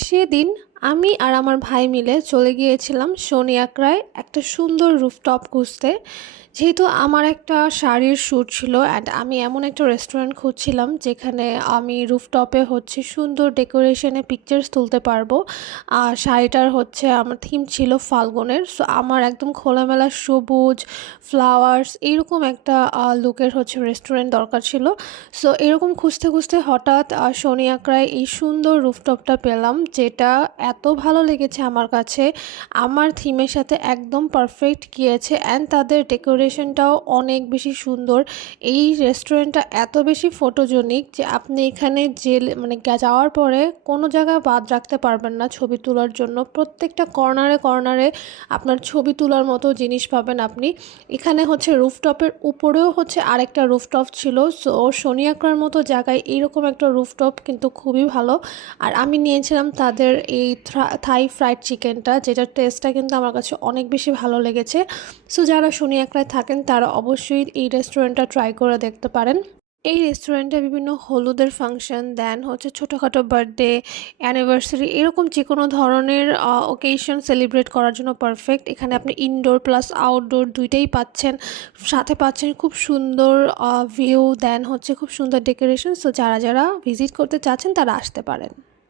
সেদিন আমি আর আমার ভাই মিলে চলে গিয়েছিলাম শনিয়াকড়ায় একটা সুন্দর রুফটপ খুঁজতে। যেহেতু আমার একটা শাড়ির শ্যুট ছিল অ্যান্ড আমি এমন একটা রেস্টুরেন্ট খুঁজছিলাম যেখানে আমি রুফটপে হচ্ছে সুন্দর ডেকোরেশনে পিকচার্স তুলতে পারবো। আর শাড়িটার হচ্ছে আমার থিম ছিল ফাল্গুনের, সো আমার একদম খোলামেলা সবুজ ফ্লাওয়ার্স এইরকম একটা লুকের হচ্ছে রেস্টুরেন্ট দরকার ছিল। সো এরকম খুঁজতে খুঁজতে হঠাৎ শনিয়াকড়ায় এই সুন্দর রুফটপটা পেলাম, যেটা এত ভালো লেগেছে আমার কাছে। আমার থিমের সাথে একদম পারফেক্ট গিয়েছে অ্যান্ড তাদের ডেকোরেশনটাও অনেক বেশি সুন্দর। এই রেস্টুরেন্টটা এত বেশি ফটোজেনিক যে আপনি এখানে মানে যাওয়ার পরে কোনো জায়গা বাদ রাখতে পারবেন না ছবি তোলার জন্য। প্রত্যেকটা কর্নারে কর্নারে আপনার ছবি তোলার মতো জিনিস পাবেন আপনি। এখানে হচ্ছে রুফটপের উপরেও হচ্ছে আরেকটা রুফটপ ছিল। সো শনিয়াকড়ার মতো জায়গায় এইরকম একটা রুফটপ কিন্তু খুবই ভালো। আর আমি নিয়েছিলাম তাদের এই থাই ফ্রাইড চিকেনটা, যেটার টেস্টটা কিন্তু আমার কাছে অনেক বেশি ভালো লেগেছে। সো যারা শনিয়াকড়ায় থাকেন তারা অবশ্যই এই রেস্টুরেন্টটা ট্রাই করে দেখতে পারেন। এই রেস্টুরেন্টে বিভিন্ন হলুদের ফাংশন দেন হচ্ছে ছোটোখাটো বার্থডে, অ্যানিভার্সারি এরকম যে কোনো ধরনের ওকেশন সেলিব্রেট করার জন্য পারফেক্ট। এখানে আপনি ইনডোর প্লাস আউটডোর দুইটাই পাচ্ছেন, সাথে পাচ্ছেন খুব সুন্দর ভিউ দেন হচ্ছে খুব সুন্দর ডেকোরেশন। সো যারা যারা ভিজিট করতে চাচ্ছেন তারা আসতে পারেন।